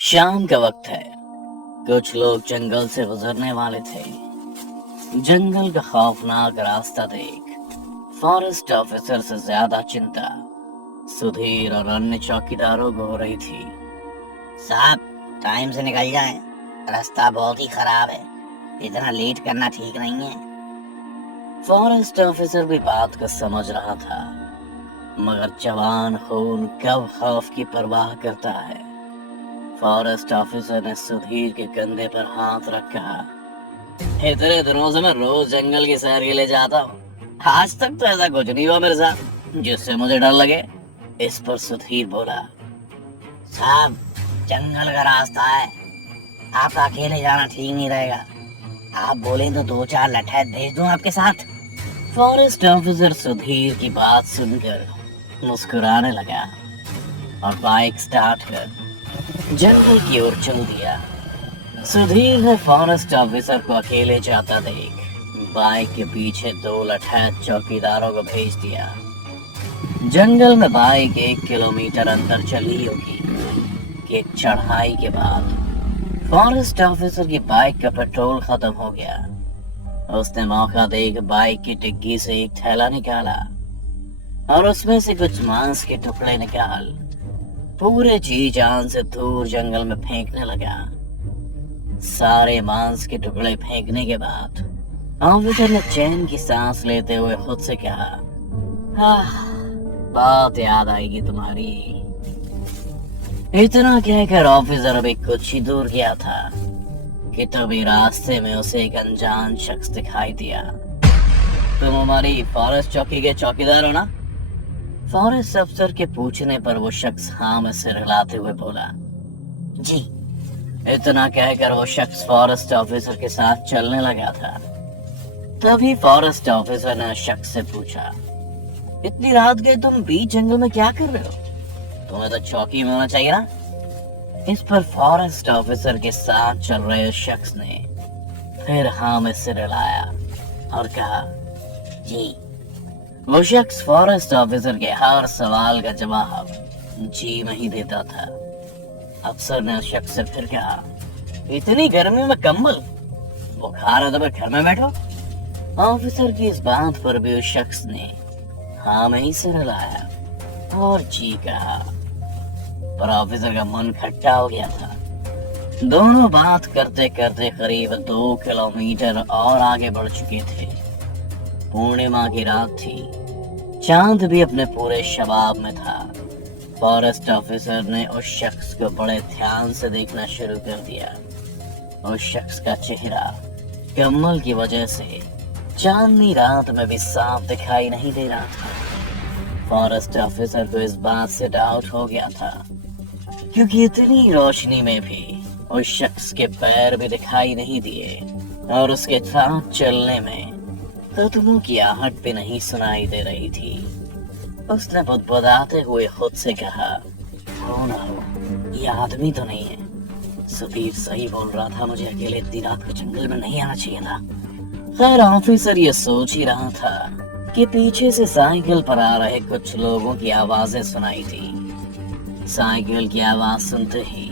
शाम का वक्त है। कुछ लोग जंगल से गुजरने वाले थे। जंगल का खौफनाक रास्ता देख फॉरेस्ट ऑफिसर से ज्यादा चिंता सुधीर और अन्य चौकीदारों को हो रही थी। साहब, टाइम से निकल जाएं। रास्ता बहुत ही खराब है। इतना लेट करना ठीक नहीं है। फॉरेस्ट ऑफिसर भी बात को समझ रहा था, मगर जवान खून कब खौफ की परवाह करता है। फॉरेस्ट ऑफिसर ने सुधीर के कंधे पर हाथ रख कहा, इतने दिनों से मैं रोज जंगल की सैर के लिए जाता हूँ। आज तक तो ऐसा कुछ नहीं हुआ मेरे साथ जिससे मुझे डर लगे। इस पर सुधीर बोला, साहब, जंगल का रास्ता है। आप अकेले जाना ठीक नहीं रहेगा। आप बोले तो 2-4 लठैत भेज दूं आपके साथ। फॉरेस्ट ऑफिसर सुधीर की बात सुनकर मुस्कुराने लगा और बाइक स्टार्ट कर जंगल की ओर चल दिया। सुधीर ने फॉरेस्ट ऑफिसर को अकेले जाता देख बाइक के पीछे 2 लठैत चौकीदारों को भेज दिया। जंगल में बाइक 1 किलोमीटर अंदर चली होगी कि एक चढ़ाई के बाद फॉरेस्ट ऑफिसर की बाइक का पेट्रोल खत्म हो गया। उसने मौका देख बाइक की डिग्गी से एक थैला निकाला और उसमें से कुछ मांस के टुकड़े निकाल पूरे जी जान से दूर जंगल में फेंकने लगा। सारे मांस के टुकड़े फेंकने के बाद ऑफिसर ने चैन की सांस लेते हुए खुद से कहा, बहुत याद आएगी तुम्हारी। इतना कहकर ऑफिसर अभी कुछ ही दूर गया था कि तभी रास्ते में उसे एक अनजान शख्स दिखाई दिया। तुम हमारी फॉरेस्ट चौकी के चौकीदार हो ना? फॉरेस्ट अफसर के पूछने पर वो शख्स हाँ में सिर हिलाते हुए बोला, जी। इतना कहकर वो शख्स फॉरेस्ट ऑफिसर के साथ चलने लगा था। तभी फॉरेस्ट ऑफिसर ने उस शख्स से पूछा, इतनी रात गए तुम बीच जंगल में क्या कर रहे हो? तुम्हें तो चौकी में होना चाहिए ना? इस पर फॉरेस्ट ऑफिसर के साथ चल रहे उस शख्स ने फिर हाँ में सिर हिलाया और कहा, जी। वो शख्स फॉरेस्ट ऑफिसर के हर सवाल का जवाब जी में ही देता था। अफसर ने उस शख्स से फिर कहा, इतनी गर्मी में कंबल, बुखार है तो फिर घर में बैठो। ऑफिसर की इस बात पर भी उस शख्स ने हाँ में ही सिर हिलाया और जी कहा, पर ऑफिसर का मन खट्टा हो गया था। दोनों बात करते करते करीब 2 किलोमीटर और आगे बढ़ चुके थे। पूर्णिमा की रात थी। चांद भी अपने पूरे शबाब में था। फॉरेस्ट ऑफिसर ने उस शख्स को बड़े ध्यान से देखना शुरू कर दिया। उस शख्स का चेहरा कम्बल की वजह से चांदनी रात में भी साफ दिखाई नहीं दे रहा था। फॉरेस्ट ऑफिसर को इस बात से डाउट हो गया था, क्योंकि इतनी रोशनी में भी उस शख्स के पैर भी दिखाई नहीं दिए और उसके साथ चलने में कदमों की आहट भी नहीं सुनाई दे रही थी। उसने बुदबुदाते हुए खुद से कहा, हो ना हो, ये आदमी तो नहीं है। सुधीर सही बोल रहा था, मुझे अकेले इतनी रात को जंगल में नहीं आना चाहिए था। खैर ऑफिसर ये सोच ही रहा था कि पीछे से साइकिल पर आ रहे कुछ लोगों की आवाजें सुनाई थी। साइकिल की आवाज सुनते ही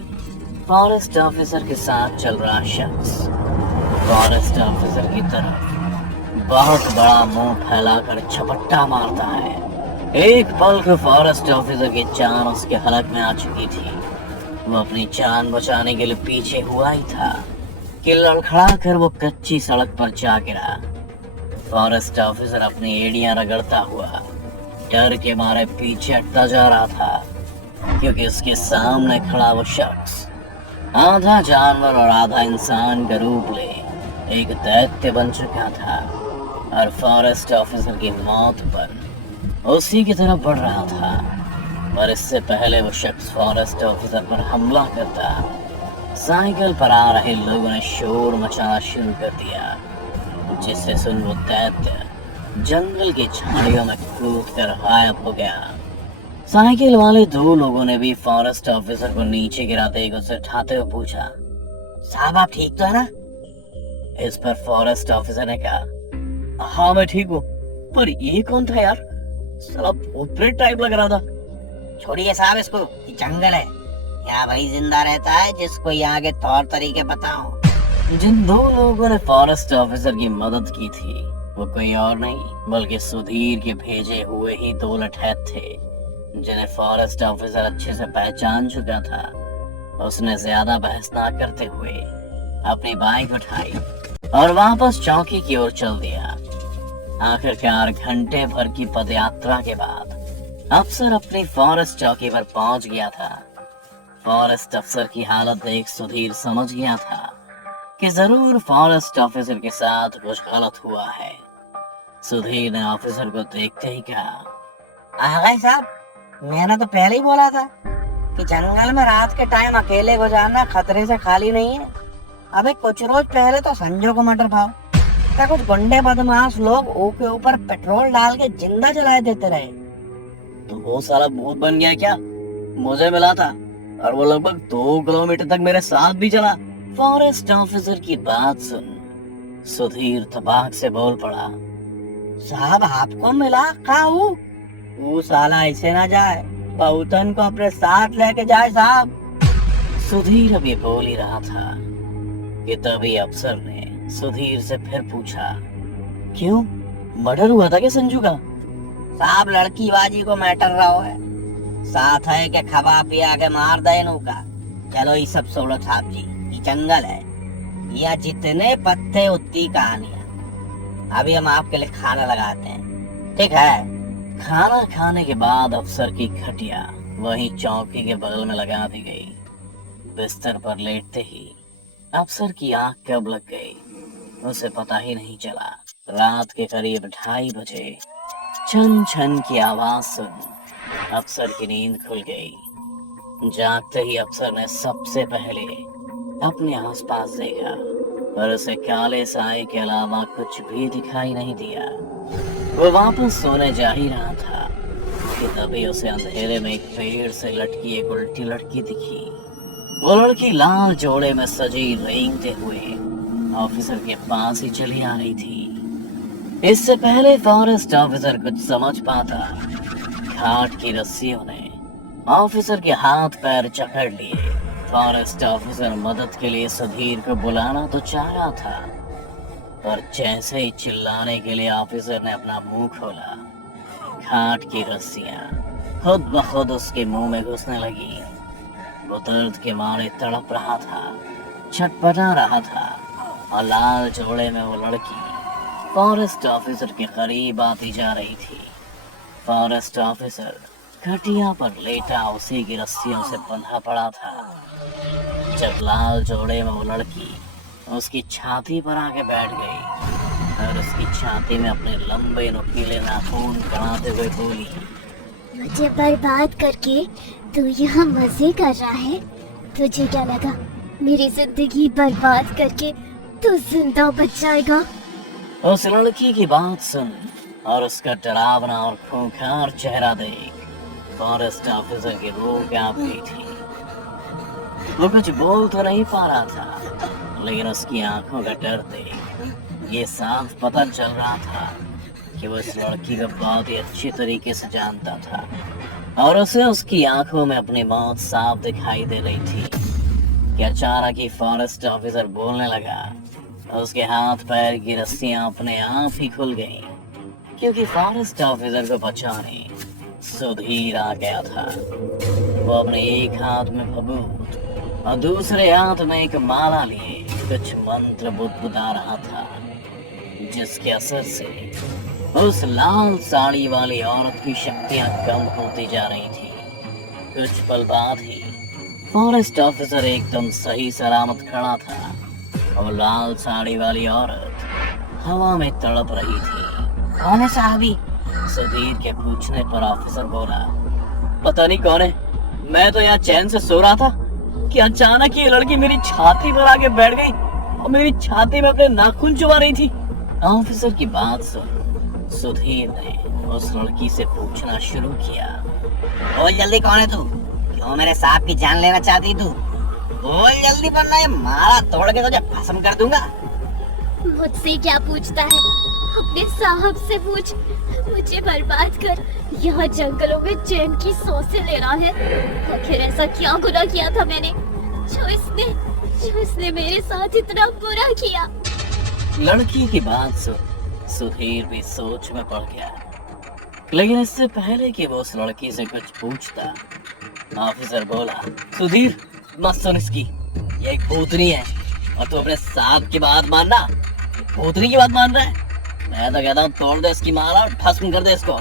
फॉरेस्ट ऑफिसर के साथ चल रहा शख्स फॉरेस्ट ऑफिसर की तरफ बहुत बड़ा मुंह फैलाकर झपट्टा मारता है। एक पल को फॉरेस्ट ऑफिसर की जान उसके हलक में आ चुकी थी। वो अपनी जान बचाने के लिए पीछे हुआ ही था कि लड़खड़ा कर वो कच्ची सड़क पर जा गिरा। फॉरेस्ट ऑफिसर अपनी एड़ियां रगड़ता हुआ डर के मारे पीछे हटता जा रहा था, क्योंकि उसके सामने खड़ा वो शख्स आधा जानवर और आधा इंसान का रूप ले एक दैत्य बन चुका था और फॉरेस्ट ऑफिसर की मौत पर उसी की तरफ बढ़ रहा था। पर इससे पहले वो शख्स फॉरेस्ट ऑफिसर पर हमला करता, साइकिल पर आ रहे लोगों ने शोर मचाना शुरू कर दिया, जिससे सुन वो दैत्य जंगल की झाड़ियों में कूद कर गायब हो गया। साइकिल वाले 2 लोगों ने भी फॉरेस्ट ऑफिसर को नीचे गिराते ही उसे उठाते हुए पूछा, साहब, आप ठीक तो है ना? इस पर फॉरेस्ट ऑफिसर ने कहा, हाँ मैं ठीक हूँ, पर ये कौन था यार? साला भूत प्रेत टाइप लग रहा था। छोड़िए साहब इसको, ये जंगल है। क्या वही जिंदा रहता है जिसको यहाँ के तौर तरीके बताओ? जिन दो लोगों ने फॉरेस्ट ऑफिसर की मदद की थी वो कोई और नहीं बल्कि सुधीर के भेजे हुए ही दो लठैत थे, जिन्हें फॉरेस्ट ऑफिसर अच्छे से पहचान चुका था। उसने ज्यादा बहस ना करते हुए अपनी बाइक उठाई और वापस चौकी की ओर चल दिया। आखिरकार घंटे भर की पदयात्रा के बाद अफसर अपनी फॉरेस्ट चौकी पर पहुंच गया था। फॉरेस्ट अफसर की हालत देख सुधीर समझ गया था कि जरूर फॉरेस्ट ऑफिसर के साथ कुछ गलत हुआ है। सुधीर ने ऑफिसर को देखते ही कहा, आगे साहब, मैंने तो पहले ही बोला था कि जंगल में रात के टाइम अकेले गुजारना खतरे से खाली नहीं है। अबे कुछ रोज पहले तो संजो को मटर खाओ, क्या कुछ गुंडे बदमाश लोग ओ के ऊपर पेट्रोल डाल के जिंदा जलाए देते रहे। तो वो साला भूत बन गया क्या? मुझे मिला था और वो लगभग 2 किलोमीटर तक मेरे साथ भी चला। फॉरेस्ट ऑफिसर की बात सुन सुधीर तबाक से बोल पड़ा, साहब आपको मिला? कहाँ वो साला ऐसे ना जाए, बहुतन को अपने साथ लेके जाए साहब। सुधीर अभी बोल ही रहा था कि तभी अफसर ने सुधीर से फिर पूछा, क्यों मर्डर हुआ था क्या संजू का? साहब लड़की बाजी को मैटर रहा है, साथ है के खबा पिया के मार देनु का। चलो ये सब छोड़ो साहब जी, ये जंगल है, यह जितने पत्ते उतनी कहानियां। अभी हम आपके लिए खाना लगाते हैं, ठीक है? खाना खाने के बाद अफसर की खटिया वहीं चौकी के बगल में लगा दी गई। बिस्तर पर लेटते ही अफसर की आंख कब लग गई उसे पता ही नहीं चला। रात के करीब 2:30 बजे छन छन की आवाज सुन अफसर की नींद खुल गई। जागते ही अफसर ने सबसे पहले अपने आसपास देखा पर उसे काले साए के अलावा कुछ भी दिखाई नहीं दिया। वो वापस सोने जा ही रहा था कि तभी उसे अंधेरे में एक पेड़ से लटकी एक उल्टी लड़की दिखी। वो लड़की लाल जोड़े में सजी रेंगते हुए ऑफिसर के पास ही चली आ रही थी। इससे पहले फॉरेस्ट ऑफिसर कुछ समझ पाता, घाट की रस्सियों ने ऑफिसर के हाथ पैर जकड़ लिए। फॉरेस्ट ऑफिसर मदद के लिए सुधीर को बुलाना तो चाह रहा था पर जैसे ही चिल्लाने के लिए ऑफिसर ने अपना मुंह खोला, घाट की रस्सियां खुद ब खुद उसके मुंह में घुसने लगी। वो दर्द के मारे तड़प रहा था, छटपटा रहा था और लाल जोड़े में वो लड़की फॉरेस्ट ऑफिसर के करीब आती जा रही थी। फॉरेस्ट ऑफिसर खटिया पर लेटा उसी की रस्सियों से बंधा पड़ा था। जब लाल जोड़े में वो लड़की उसकी छाती पर आके बैठ गई और उसकी छाती में अपने लंबे नुकीले नाखून गड़ाते हुए बोली, मुझे बर्बाद करके तू यहाँ मजे कर रहा है? तुझे क्या लगा मेरी जिंदगी बर्बाद करके तू जिंदा बच जाएगा? उस लड़की की बात सुन और उसका डरावना और खूंखार चेहरा देख फॉरेस्ट ऑफिसर की रूह कांप गई थी। वो कुछ बोल तो नहीं पा रहा था लेकिन उसकी आंखों का डर देख ये साफ पता चल रहा था कि वो इस लड़की को बहुत ही अच्छी तरीके से जानता था और उसे उसकी आंखों में अपनी मौत साफ दिखाई दे रही थी कि अचानक ही फॉरेस्ट ऑफिसर बोलने लगा। उसके हाथ पैर की रस्सियां अपने आप ही खुल गईं क्योंकि फॉरेस्ट ऑफिसर को बचाने सुधीर आ गया था। वो अपने एक हाथ में भभूत और दूसरे हाथ में एक माला लिए कुछ मंत्र बुदबुदा रहा था जिसके असर से उस लाल साड़ी वाली औरत की शक्तियां कम होती जा रही थी। कुछ पल बाद ही फॉरेस्ट ऑफिसर एकदम सही सलामत खड़ा था और लाल साड़ी वाली औरत हवा में तड़प रही थी। कौन है साहबी? सुधीर के पूछने पर ऑफिसर बोला, पता नहीं कौन है, मैं तो यहाँ चैन से सो रहा था कि अचानक ये लड़की मेरी छाती पर आके बैठ गई और मेरी छाती में अपने नाखून चुबा रही थी। ऑफिसर की बात सुन सुधीर ने उस लड़की से पूछना शुरू किया, बोल जल्दी, कौन है तू? क्यों मेरे साहब की जान लेना चाहती तू? बोल जल्दी वरना ये मारा तोड़ के तुझे भस्म कर दूंगा। मुझसे क्या पूछता है? अपने साहब से पूछ। मुझे बर्बाद कर यहाँ जंगलों में चैन की सांसें ले रहा है। आखिर ऐसा क्या गुनाह किया था मैंने जो इसने मेरे साथ इतना बुरा किया। लड़की की बात सुन सुधीर भी सोच में पड़ गया, लेकिन इससे पहले कि वो उस लड़की से कुछ पूछता, ऑफिसर बोला, सुधीर मत सुन इसकी, ये एक भूतनी है और तू अपने साहब की बात मानना भूतनी की बात मान रहा है। मैं तो कहता हूँ तोड़ दे इसकी माला और भस्म कर दे इसको।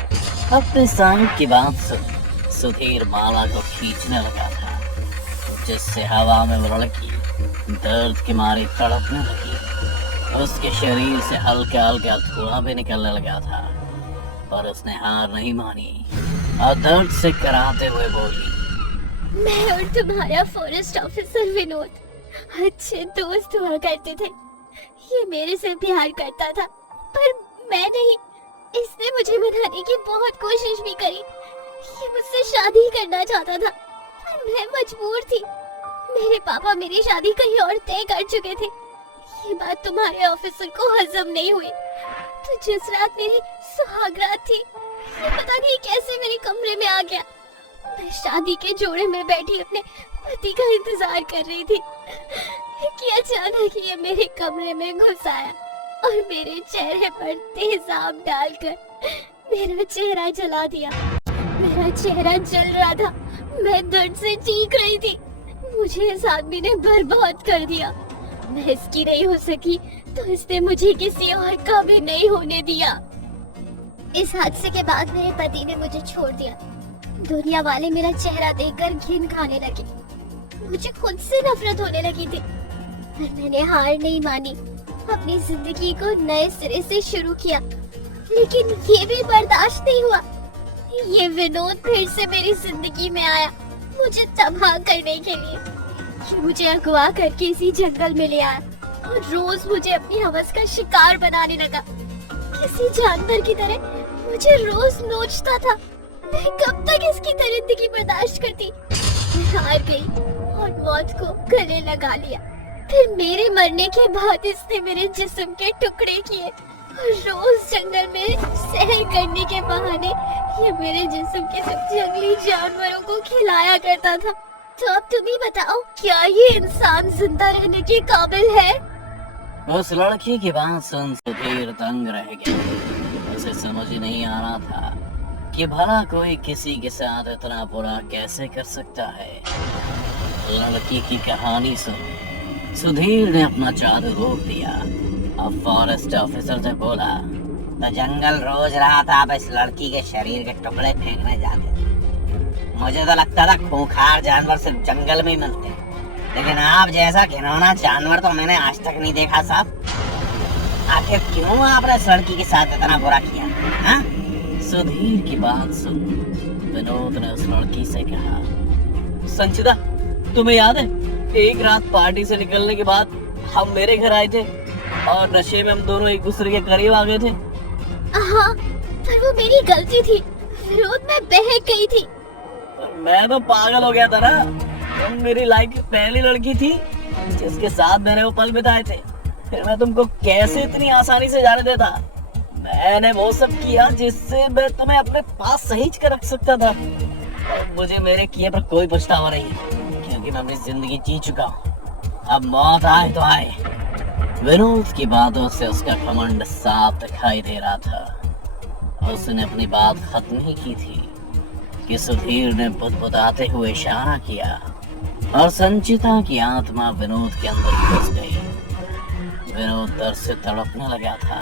अपने साहब की बात सुन सुधीर माला को खींचने लगा था, जिससे हवा में वो लड़की दर्द की मारी तड़पने लगी। उसके शरीर से हल्का हल्का धुआं भी निकलने लगा था, पर उसने हार नहीं मानी और दर्द से कराते हुए बोली, मैं और तुम्हारा फॉरेस्ट ऑफिसर विनोद अच्छे दोस्त हुआ करते थे। ये मेरे से प्यार करता था, पर मैं नहीं। इसने मुझे मनाने की बहुत कोशिश भी करी। ये मुझसे शादी करना चाहता था, पर मैं मजबूर थी। मेरे पापा मेरी शादी कहीं और तय कर चुके थे। ये बात तुम्हारे ऑफिसर को हजम नहीं हुई, तो जिस रात मेरी सुहागरात थी, ये पता नहीं कैसे मेरे कमरे में आ गया। मैं शादी के जोड़े में बैठी अपने पति का इंतजार कर रही थी कि अचानक ये मेरे कमरे में घुस आया और मेरे चेहरे पर तेजाब डालकर मेरा चेहरा जला दिया। मेरा चेहरा जल रहा था, मैं दर्द से चीख रही थी। मुझे इस आदमी ने बर्बाद कर दिया। मैं इसकी नहीं हो सकी तो इसने मुझे किसी और का भी नहीं होने दिया। इस हादसे के बाद मेरे पति ने मुझे छोड़ दिया। दुनिया वाले मेरा चेहरा देखकर घिन खाने लगे। मुझे खुद से नफरत होने लगी थी, पर मैंने हार नहीं मानी। अपनी जिंदगी को नए सिरे से शुरू किया, लेकिन ये भी बर्दाश्त नहीं हुआ। ये विनोद फिर से मेरी जिंदगी में आया, मुझे तबाह करने के लिए। ये मुझे अगवा करके इसी जंगल में ले आया और रोज मुझे अपनी हवस का शिकार बनाने लगा। किसी जानवर की तरह मुझे रोज नोचता था। मैं कब तक इसकी दरिंदगी बर्दाश्त करती? मैं हार गई और मौत को गले लगा लिया। फिर मेरे मरने के बाद इसने मेरे जिस्म के टुकड़े किए और रोज जंगल में सैर करने के बहाने ये मेरे जिस्म के सब जंगली जानवरों को खिलाया करता था। तो अब तुम ही बताओ, क्या ये इंसान जिंदा रहने के काबिल है? उस लड़की की बात सुन सुधीर दंग रह गया। उसे समझ ही नहीं आ रहा था कि भला कोई किसी के साथ इतना बुरा कैसे कर सकता है। लड़की की कहानी सुन सुधीर ने अपना जादू रोक दिया। अब फॉरेस्ट ऑफिसर से बोला, तो जंगल रोज रात आप इस लड़की के शरीर के टुकड़े फेंकने जाते थे। मुझे तो लगता था खूंखार जानवर सिर्फ जंगल में ही मिलते हैं, लेकिन आप जैसा घिनौना जानवर तो मैंने आज तक नहीं देखा साहब। आखिर क्यों आपने इस लड़की के साथ इतना बुरा किया? हाँ? सुधीर की बात सुन विनोद ने उस लड़की से कहा, संचिता तुम्हें याद है एक रात पार्टी से निकलने के बाद हम मेरे घर आए थे और नशे में हम दोनों एक दूसरे के करीब आ गए थे? हाँ, पर वो मेरी गलती थी। विरोध में बहक गई थी। मैं तो पागल हो गया था ना। तुम मेरी लाइफ की पहली लड़की थी जिसके साथ मैंने वो पल बिताए थे। फिर मैं तुमको कैसे इतनी आसानी से जाने देता? मैंने वो सब किया जिससे मैं तुम्हें अपने पास सहीज कर रख सकता था। और मुझे मेरे किए पर कोई पछतावा नहीं, क्योंकि मैं अपनी जिंदगी जी चुका हूँ। अब मौत आए तो आए। विनोद की बातों से उसका घमंड साफ दिखाई दे रहा था। उसने अपनी बात खत्म ही की थी कि सुधीर ने बुदबुदाते हुए इशारा किया और संचिता की आत्मा विनोद के अंदर घुस गई। विनोद दर्द से तड़पने लगा था।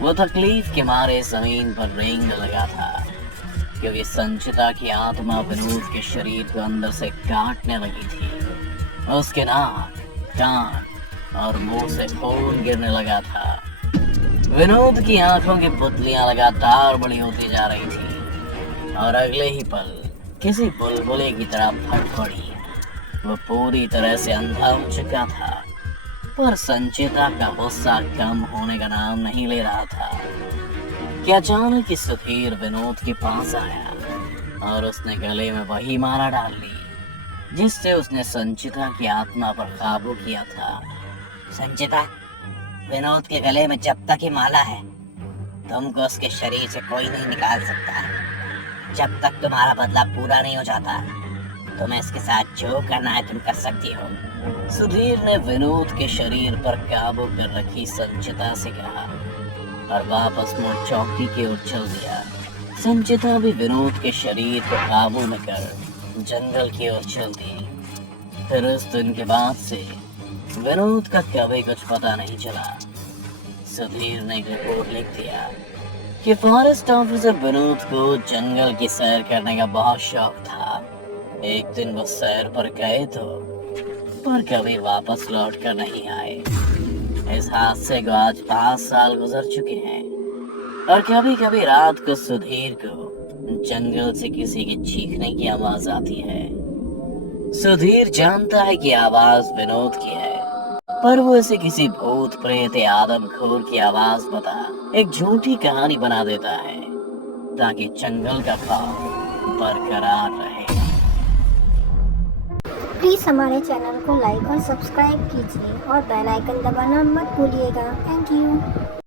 वो तकलीफ के मारे जमीन पर रेंगने लगा था, क्योंकि संचिता की आत्मा विनोद के शरीर को अंदर से काटने लगी थी। उसके नाक, कान और मुंह से खून गिरने लगा था। विनोद की आंखों की पुतलियां लगातार बड़ी होती जा रही थी और अगले ही पल किसी बुलबुले की तरह फट पड़ी। वो पूरी तरह से अंधा हो चुका था, पर संचिता का गुस्सा कम होने का नाम नहीं ले रहा था कि अचानक ही सुधीर विनोद के पास आया और उसने गले में वही माला डाल ली जिससे उसने संचिता की आत्मा पर काबू किया था। संचिता, विनोद के गले में जब तक ही माला है, तुमको उसके शरीर से कोई नहीं निकाल सकता है। जब तक तुम्हारा बदला पूरा नहीं हो जाता तुम्हें इसके साथ जो करना है तुम कर सकती हो। सुधीर ने विनोद के शरीर पर काबू कर रखी संचिता से कहा और वापस मुड़ चौकी की ओर चल दिया। संचिता भी विनोद के शरीर को काबू में कर जंगल की ओर चल दी। फिर उस दिन के बाद से विनोद का कभी कुछ पता नहीं चला। सुधीर ने एक रिपोर्ट लिख दिया कि फॉरेस्ट ऑफिसर विनोद को जंगल की सैर करने का बहुत शौक था। एक दिन वो सैर पर गए तो पर कभी वापस लौट कर नहीं आए। इस हादसे को आज 5 साल गुजर चुके हैं और कभी कभी रात को सुधीर को जंगल से किसी के चीखने की आवाज आती है। सुधीर जानता है कि आवाज विनोद की है, पर वो इसे किसी भूत प्रेत या आदमखोर की आवाज बता एक झूठी कहानी बना देता है ताकि जंगल का खौफ बरकरार रहे। प्लीज़ हमारे चैनल को लाइक और सब्सक्राइब कीजिए और बेल आइकन दबाना मत भूलिएगा। Thank you.